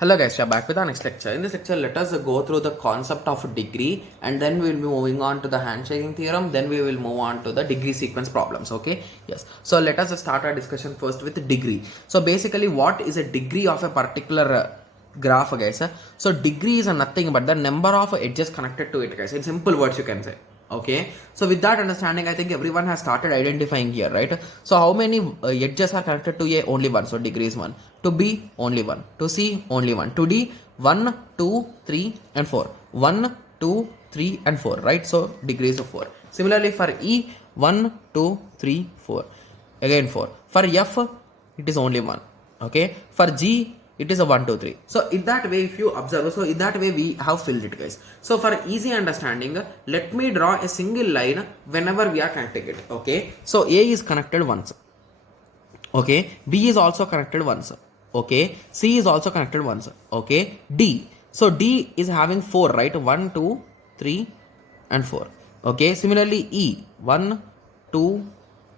Hello guys, we are back with our next lecture. In this lecture, let us go through the concept of degree and then we will be moving on to the handshaking theorem. Then we will move on to the degree sequence problems. Okay, yes. So let us start our discussion first with degree. So basically, what is a degree of a particular graph, guys? So degree is nothing but the number of edges connected to it, guys. In simple words, you can say. Okay, so with that understanding, I think everyone has started identifying here, right? So how many edges are connected to A? Only one. So degree is 1. To B, only 1. To C, only 1. To D, 1, 2, 3 and 4. 1, 2, 3 and 4, right? So degree is 4. Similarly for E, 1, 2, 3, 4. Again 4. For F, it is only 1. Okay. For G, it is a 1, 2, 3. So in that way, if you observe, so in that way we have filled it, guys. So for easy understanding, let me draw a single line whenever we are connecting it. Okay, so A is connected once. Okay, B is also connected once. Okay, C is also connected once. Okay, D, so D is having 4, right? 1, 2, 3 and 4. Okay, similarly E, 1, 2,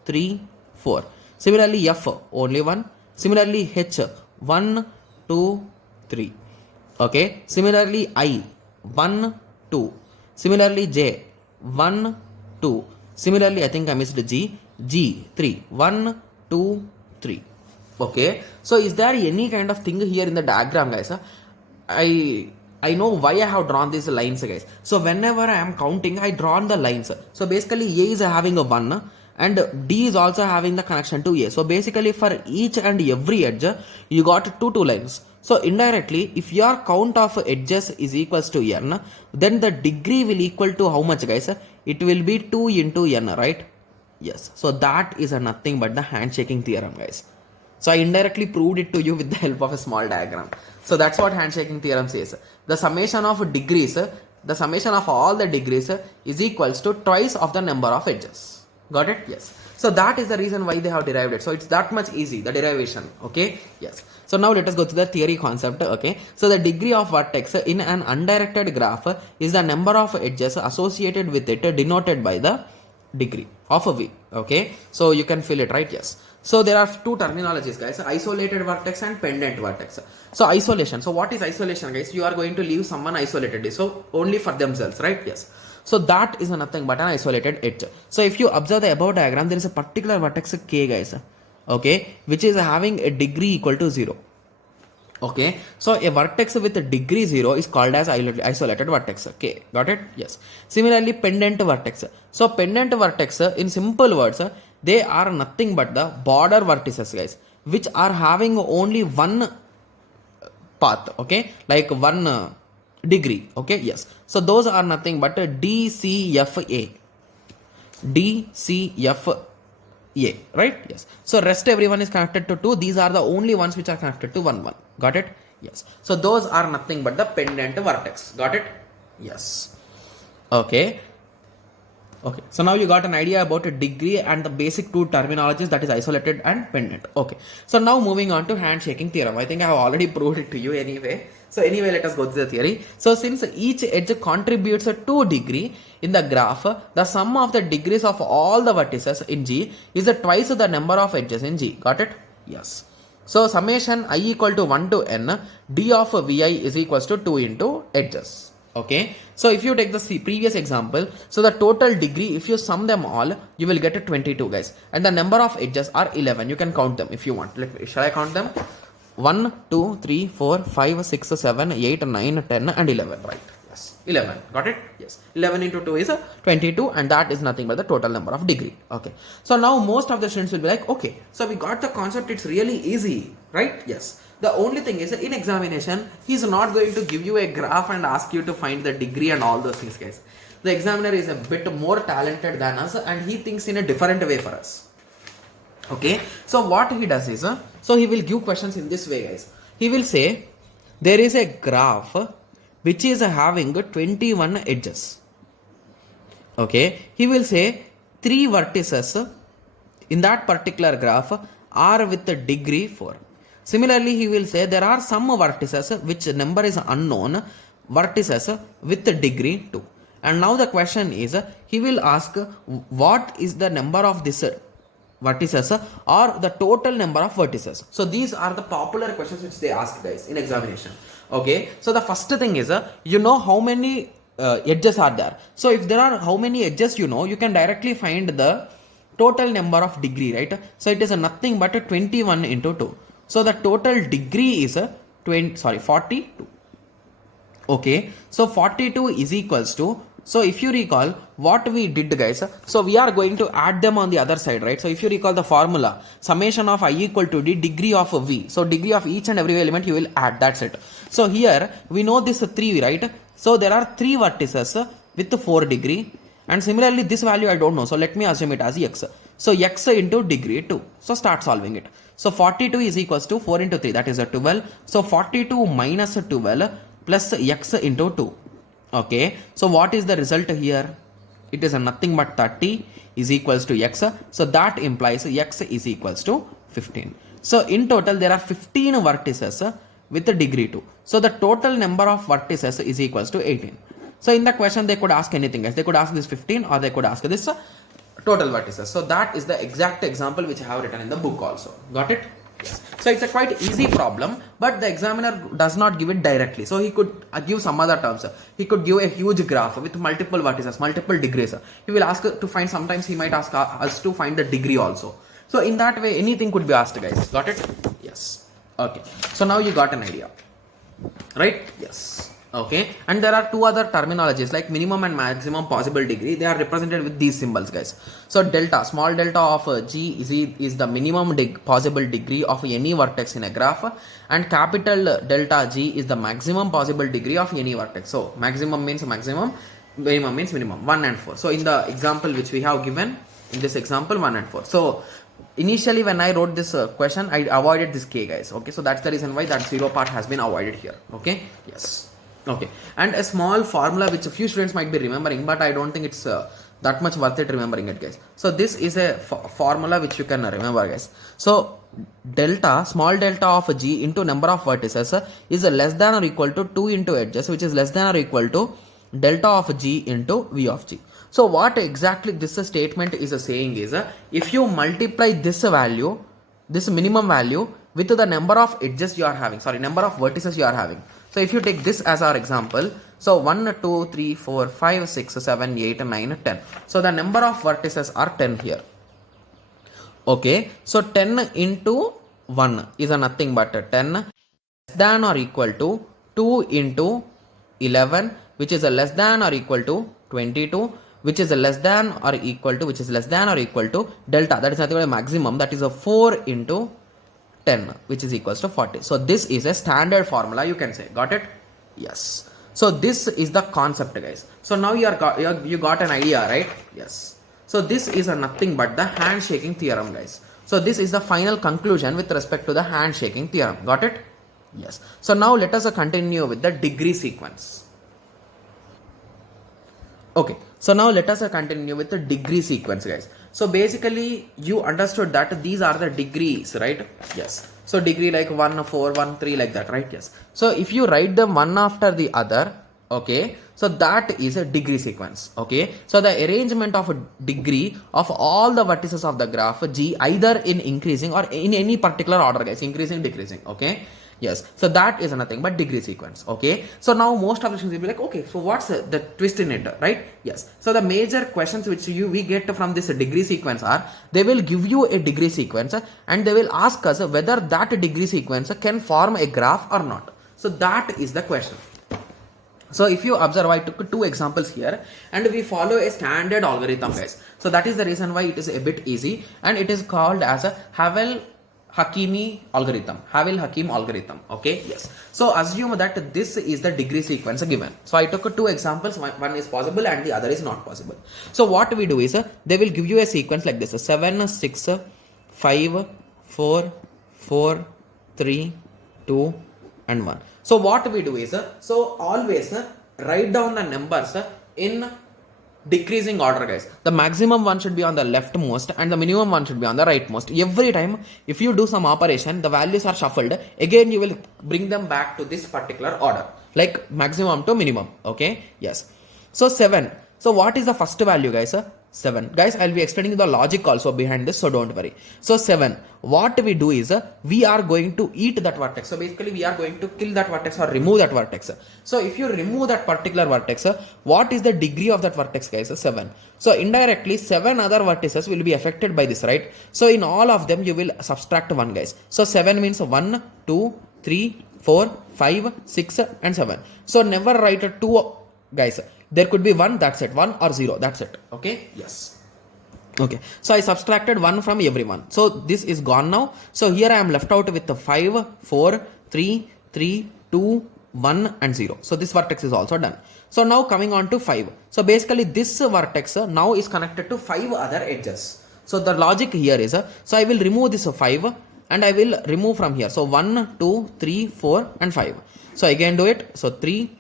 3, 4. Similarly F, only 1. Similarly H, 1, 2, 3. Okay, similarly I, 1, 2. Similarly J, 1, 2. Similarly, I think I missed G, 3. 1, 2, 3. Okay, so is there any kind of thing here in the diagram, guys? I know why I have drawn these lines, guys. So whenever I am counting, I drawn the lines. So basically A is having a 1 and D is also having the connection to A. So basically for each and every edge, you got two lines. So indirectly, if your count of edges is equals to n, then the degree will equal to how much, guys? It will be 2 into n, right? Yes. So that is nothing but the handshaking theorem, guys. So I indirectly proved it to you with the help of a small diagram. So that's what handshaking theorem says. The summation of degrees, the summation of all the degrees is equals to twice of the number of edges. Got it? Yes. So that is the reason why they have derived it. So it's that much easy, the derivation. Okay? Yes. So now let us go to the theory concept. Okay? So the degree of vertex in an undirected graph is the number of edges associated with it denoted by the degree of a V. Okay? So you can fill it, right? Yes. So there are two terminologies, guys: isolated vertex and pendant vertex. So isolation. So what is isolation, guys? You are going to leave someone isolated, so only for themselves, right? Yes. So that is nothing but an isolated edge. So if you observe the above diagram, there is a particular vertex K, guys. Okay, which is having a degree equal to 0. Okay, so a vertex with a degree 0 is called as isolated vertex. Okay, got it? Yes. Similarly, pendant vertex. So pendant vertex, in simple words, they are nothing but the border vertices, guys, which are having only one path. Okay, like one degree. Okay, yes. So those are nothing but DCFA. DCFA. Right? Yes. So rest everyone is connected to 2. These are the only ones which are connected to 1, 1. Got it? Yes. So those are nothing but the pendant vertex. Got it? Yes. Okay. Okay. So now you got an idea about a degree and the basic two terminologies, that is isolated and pendant. Okay. So now moving on to handshaking theorem. I think I have already proved it to you anyway. So anyway, let us go to the theory. So since each edge contributes a 2 degree in the graph, the sum of the degrees of all the vertices in G is twice the number of edges in G. Got it? Yes. So summation I equal to 1 to n, d of Vi is equals to 2 into edges. Okay. So if you take the previous example, so the total degree, if you sum them all, you will get 22, guys. And the number of edges are 11. You can count them if you want. Shall I count them? 1, 2, 3, 4, 5, 6, 7, 8, 9, 10 and 11, right? Yes, 11. Got it? Yes. 11 into 2 is 22 and that is nothing but the total number of degree. Okay. So now most of the students will be like, okay, so we got the concept. It's really easy, right? Yes. The only thing is in examination, he's not going to give you a graph and ask you to find the degree and all those things, guys. The examiner is a bit more talented than us and he thinks in a different way for us. Okay, so what he does is, so he will give questions in this way, guys. He will say, there is a graph which is having 21 edges. Okay, he will say 3 vertices in that particular graph are with the degree 4. Similarly, he will say there are some vertices which number is unknown, vertices with the degree 2. And now the question is, he will ask what is the number of this vertices or the total number of vertices. So these are the popular questions which they ask guys in examination. Okay, so the first thing is you know how many edges are there. So if there are how many edges, you know, you can directly find the total number of degree, right? So it is nothing but 21 into 2. So the total degree is 42. Okay, so 42 is equals to, so if you recall what we did guys, so we are going to add them on the other side, right? So if you recall the formula, summation of I equal to d degree of v. So degree of each and every element you will add, that's it. So here we know this 3, right? So there are 3 vertices with 4 degree, and similarly this value I don't know, so let me assume it as x. So x into degree 2. So start solving it. So 42 is equals to 4 into 3, that is a 12. So 42 minus 12 plus x into 2. Okay, so what is the result here? It is a nothing but 30 is equals to x. So that implies x is equals to 15. So in total there are 15 vertices with the degree 2. So the total number of vertices is equals to 18. So in the question they could ask anything else. They could ask this 15 or they could ask this total vertices. So that is the exact example which I have written in the book also. Got it? Yes. So it's a quite easy problem, but the examiner does not give it directly. So he could give some other terms. He could give a huge graph with multiple vertices, multiple degrees. He will ask to find, sometimes he might ask us to find the degree also. So in that way, anything could be asked guys. Got it? Yes. Okay. So now you got an idea, right? Yes. Okay, and there are 2 other terminologies like minimum and maximum possible degree. They are represented with these symbols guys. So delta, small delta of g is the minimum possible degree of any vertex in a graph, and capital delta g is the maximum possible degree of any vertex. So maximum means maximum, minimum means minimum. 1 and 4. So in the example which we have given, in this example 1 and 4. So initially when I wrote this question, I avoided this k guys. Okay, so that's the reason why that 0 part has been avoided here. Okay, yes. Okay, and a small formula which a few students might be remembering, but I don't think it's that much worth it remembering it guys. So this is a formula which you can remember guys. So delta, small delta of g into number of vertices is less than or equal to 2 into edges, which is less than or equal to delta of g into v of g. So what exactly this statement is saying is, if you multiply this value, this minimum value, with the number of edges you are having, number of vertices you are having. So if you take this as our example, so 1, 2, 3, 4, 5, 6, 7, 8, 9, 10. So the number of vertices are 10 here. Okay, so 10 into 1 is nothing but 10 less than or equal to 2 into 11, which is less than or equal to 22, which is less than or equal to, which is less than or equal to delta, that is nothing but a maximum, that is a 4 into 10, which is equals to 40. So this is a standard formula, you can say. Got it? Yes. So this is the concept guys. So now you got an idea, right? Yes. So this is nothing but the handshaking theorem guys. So this is the final conclusion with respect to the handshaking theorem. Got it? Yes. So now let us continue with the degree sequence. Okay, so now let us continue with the degree sequence guys. So basically you understood that these are the degrees, right? Yes. So degree like 1, 4, 1, 3 like that, right? Yes. So if you write them one after the other, okay, so that is a degree sequence. Okay, so the arrangement of a degree of all the vertices of the graph G, either in increasing or in any particular order guys, increasing, decreasing. Okay. Yes, so that is nothing but degree sequence. Okay, so now most of the students will be like, okay, so what's the twist in it, right? Yes, so the major questions which we get from this degree sequence are, they will give you a degree sequence and they will ask us whether that degree sequence can form a graph or not. So that is the question. So if you observe, I took 2 examples here and we follow a standard algorithm guys. So that is the reason why it is a bit easy, and it is called as a Havel-Hakimi algorithm. Havel-Hakim algorithm. Okay, yes. So assume that this is the degree sequence given. So I took 2 examples. One is possible and the other is not possible. So what we do is they will give you a sequence like this: 7, 6, 5, 4, 4, 3, 2, and 1. So what we do is, so always write down the numbers in decreasing order guys. The maximum one should be on the leftmost and the minimum one should be on the rightmost. Every time if you do some operation, the values are shuffled, again you will bring them back to this particular order, like maximum to minimum. Okay, yes. So 7. So what is the first value guys? 7. Guys, I'll be explaining the logic also behind this, so don't worry. So 7, what we do is we are going to eat that vertex. So basically we are going to kill that vertex or remove that vertex. So if you remove that particular vertex, what is the degree of that vertex, guys? 7. So indirectly 7 other vertices will be affected by this, right? So in all of them you will subtract 1, guys. So 7 means 1, 2, 3, 4, 5, 6 and 7. So never write a 2, guys. There could be 1, that's it, 1 or 0, that's it. Okay, yes. Okay, so I subtracted 1 from everyone. So this is gone now. So here I am left out with the 5, 4, 3, 3, 2, 1 and 0. So this vertex is also done. So now coming on to 5. So basically this vertex now is connected to 5 other edges. So the logic here is, so I will remove this 5 and I will remove from here. So 1, 2, 3, 4 and 5. So again do it. So 3,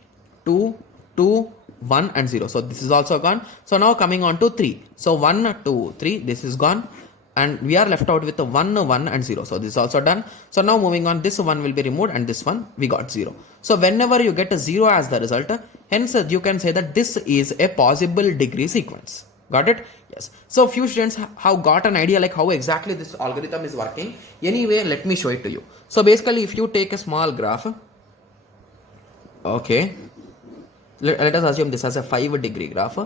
2, 2, 1 and 0. So this is also gone. So now coming on to 3. So 1, 2, 3, this is gone. And we are left out with the 1, 1 and 0. So this is also done. So now moving on, this 1 will be removed and this one we got 0. So whenever you get a 0 as the result, hence you can say that this is a possible degree sequence. Got it? Yes. So few students have got an idea like how exactly this algorithm is working. Anyway, let me show it to you. So basically if you take a small graph, okay, let us assume this as a 5 degree graph.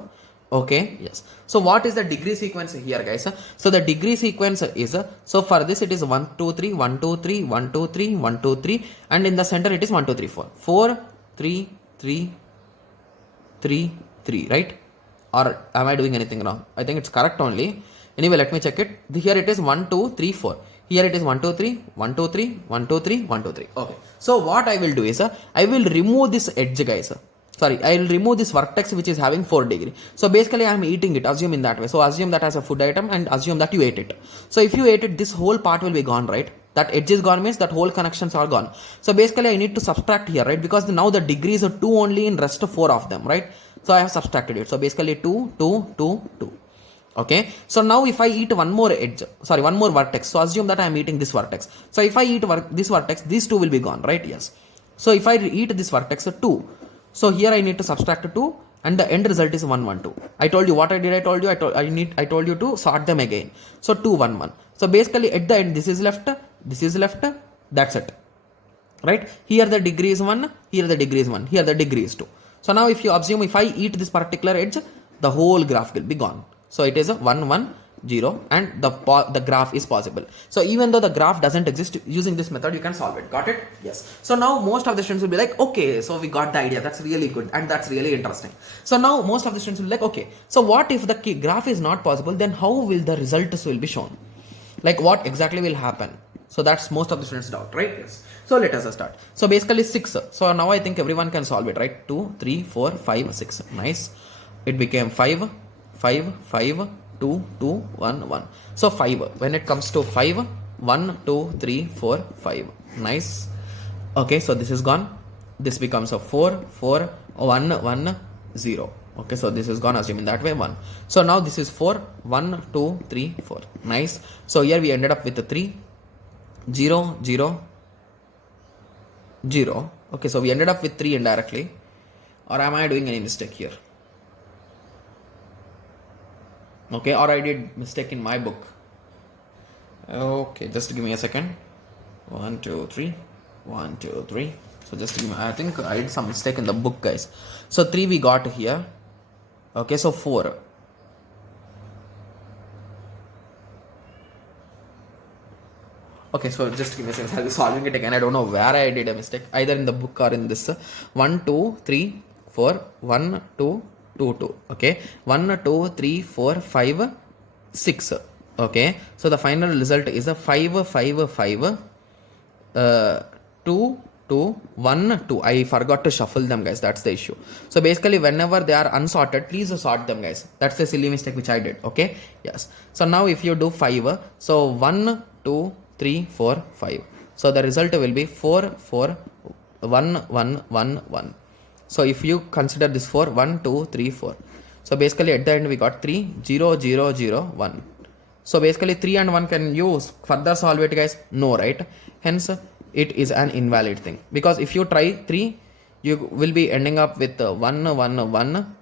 Okay, yes. So what is the degree sequence here, guys? So the degree sequence is, so for this it is 1, 2, 3, 1, 2, 3, 1, 2, 3, 1, 2, 3 and in the center it is 1, 2, 3, 4. 4, 3, 3, 3, 3, right? Or am I doing anything wrong? I think it's correct only. Anyway, let me check it. Here it is 1, 2, 3, 4. Here it is 1, 2, 3, 1, 2, 3, 1, 2, 3, 1, 2, 3. Okay. So what I will do is, I will remove this edge, guys. Sorry, I will remove this vertex which is having 4 degree. So basically I am eating it, assume in that way. So assume that as a food item and assume that you ate it. So if you ate it, this whole part will be gone, right? That edge is gone means that whole connections are gone. So basically I need to subtract here, right? Because now the degrees are 2 only in rest of 4 of them, right? So I have subtracted it. So basically 2, 2, 2, 2. Okay. So now if I eat one more edge, sorry, one more vertex. So assume that I am eating this vertex. So if I eat this vertex, these 2 will be gone, right? Yes. So if I eat this vertex 2, so here I need to subtract 2 and the end result is 1, 1, 2. I told you what I did. I told you I told you to sort them again. So 2, 1, 1. So basically at the end this is left, that's it. Right? Here the degree is 1, here the degree is 1, here the degree is 2. So now if you assume if I eat this particular edge, the whole graph will be gone. So it is a 1, 1, 0 and the graph is possible. So even though the graph doesn't exist, using this method you can solve it. Got it? Yes. So now most of the students will be like, okay, so we got the idea. That's really good and that's really interesting. So now most of the students will be like, okay, so what if the graph is not possible, then how will the results will be shown? Like what exactly will happen? So that's most of the students' doubt, right? Yes. So let us start. So basically 6. So now I think everyone can solve it, right? 2, 3, 4, 5, 6. Nice. It became 5, 5, 5, 2, 2, 1, 1. So 5. When it comes to 5, 1, 2, 3, 4, 5. Nice. Okay, so this is gone. This becomes a 4, 4, 1, 1, 0. Okay, so this is gone, assuming that way 1. So now this is 4, 1, 2, 3, 4. Nice. So here we ended up with the 3, 0, 0, 0. Okay, so we ended up with 3 indirectly. Or am I doing any mistake here? Okay, or I did mistake in my book. Okay, just give me a second. 1, 2, 3. 1, 2, 3. So just give me, I think I did some mistake in the book, guys. So 3 we got here. Okay, so 4. Okay, so just give me a second. I'll be solving it again. I don't know where I did a mistake, either in the book or in this. 1, 2, 3, 4. 1, 2, 2, 2. Okay, 1, 2, 3, 4, 5, 6. Okay, so the final result is a 5, 5, 5, 2, 2, 1, 2. I forgot to shuffle them, guys. That's the issue. So basically, whenever they are unsorted, please sort them, guys. That's a silly mistake which I did. Okay, yes. So now if you do 5, so 1, 2, 3, 4, 5. So the result will be 4, 4, 1, 1, 1, 1. So if you consider this 4, 1, 2, 3, 4. So basically at the end we got 3, 0, 0, 0, 1. So basically 3 and 1 can use further solve it, guys? No, right? Hence it is an invalid thing. Because if you try 3, you will be ending up with 1, 1, 1,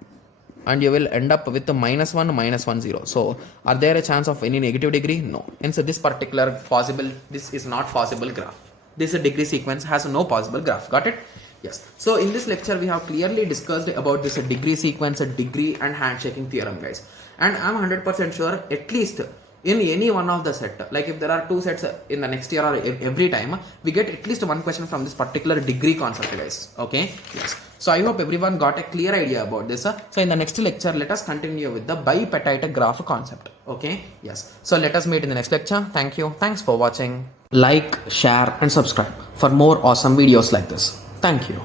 and you will end up with minus 1, minus 1, 0. So are there a chance of any negative degree? No. And so this is not possible graph. This degree sequence has no possible graph. Got it? Yes. So in this lecture we have clearly discussed about this degree sequence, degree and handshaking theorem, guys. And I'm 100% sure at least in any one of the set, like if there are 2 sets in the next year or every time, we get at least one question from this particular degree concept, guys. Okay? Yes. So I hope everyone got a clear idea about this. So in the next lecture, let us continue with the bipetite graph concept. Okay? Yes. So let us meet in the next lecture. Thank you. Thanks for watching. Like, share and subscribe for more awesome videos like this. Thank you.